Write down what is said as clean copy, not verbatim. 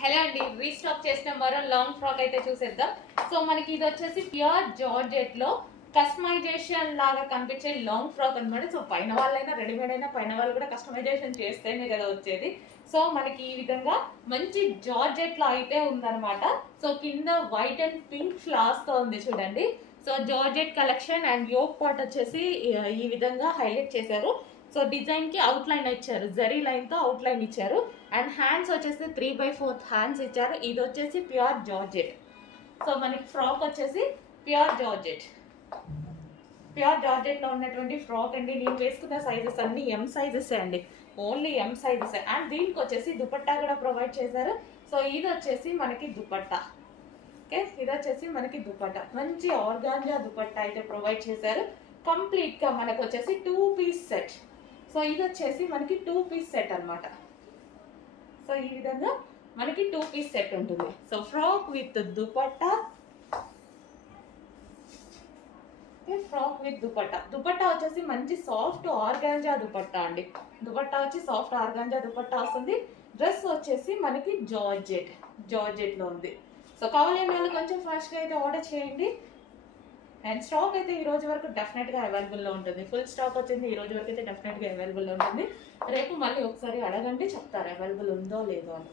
Hello అండి, restock చేసిన మరో లాంగ్ ఫ్రాక్ అయితే చూసేద్దాం. సో మనకి ఇది వచ్చేసి ప్యూర్ జార్జెట్ లో కస్టమైజేషన్ లాగా కనిపించే లాంగ్ ఫ్రాక్ అనమాట. సో పైన వాళ్ళైనా రెడీమేడ్ అయినా పైన వాళ్ళు కూడా కస్టమైజేషన్ చేస్తేనే కదా వచ్చేది. సో మనకి ఈ విధంగా మంచి జార్జెట్ లో అయితే ఉందన్నమాట. సో కింద వైట్ అండ్ పింక్ ఫ్లవర్స్ తో ఉంది చూడండి. So georgette collection and yoke part వచ్చేసి ఈ విధంగా హైలైట్ చేశారు. సో డిజైన్ కి అవుట్ లైన్ ఇచ్చారు, జరీ లైన్ తో అవుట్ లైన్ ఇచ్చారు. అండ్ హ్యాండ్స్ వచ్చేసి 3/4 హ్యాండ్స్ ఇచ్చారు. ఇది వచ్చేసి ప్యూర్ జార్జెట్. సో మనకి ఫ్రాక్ వచ్చేసి ప్యూర్ జార్జెట్ లో ఉన్నటువంటి ఫ్రాక్ అండి. నేను వేసుకున్న సైజెస్ అన్ని ఎం సైజెస్ అండి, ఓన్లీ ఎం సైజెస్. అండ్ దీనికి వచ్చేసి దుపట్టా కూడా ప్రొవైడ్ చేశారు. సో ఇది వచ్చేసి మనకి దుపట్టా. ఓకే, ఇది వచ్చేసి మనకి దుపట్టా, మంచి ఆర్గాంజా దుపట్టా అయితే ప్రొవైడ్ చేశారు. కంప్లీట్ గా మనకు వచ్చేసి 2 పీస్ సెట్. సో ఇది వచ్చేసి మనకి 2 పీస్ సెట్ అనమాట. సో ఈ విధంగా మనకి 2 పీస్ సెట్ ఉంటుంది. So frock with dupatta, frock with dupatta. Dupatta వచ్చేసి మంచి సాఫ్ట్ ఆర్గాంజా దుపట్టా అండి. దుపట్టా వచ్చి సాఫ్ట్ ఆర్గాంజా దుపట్టా వస్తుంది. డ్రెస్ వచ్చేసి మనకి జార్జెట్ లో ఉంది. సో కావాలని వాళ్ళు కొంచెం ఫాస్ట్ గా అయితే ఆర్డర్ చేయండి. అండ్ స్టాక్ అయితే ఈ రోజు వరకు డెఫినెట్ గా అవైలబుల్ లో ఉంటుంది. ఫుల్ స్టాక్ వచ్చింది, ఈ రోజు వరకు అయితే డెఫినెట్ గా అవైలబుల్ లో ఉంటుంది. రేపు మళ్ళీ ఒకసారి అడగండి, చెప్తారు అవైలబుల్ ఉందో లేదో అని.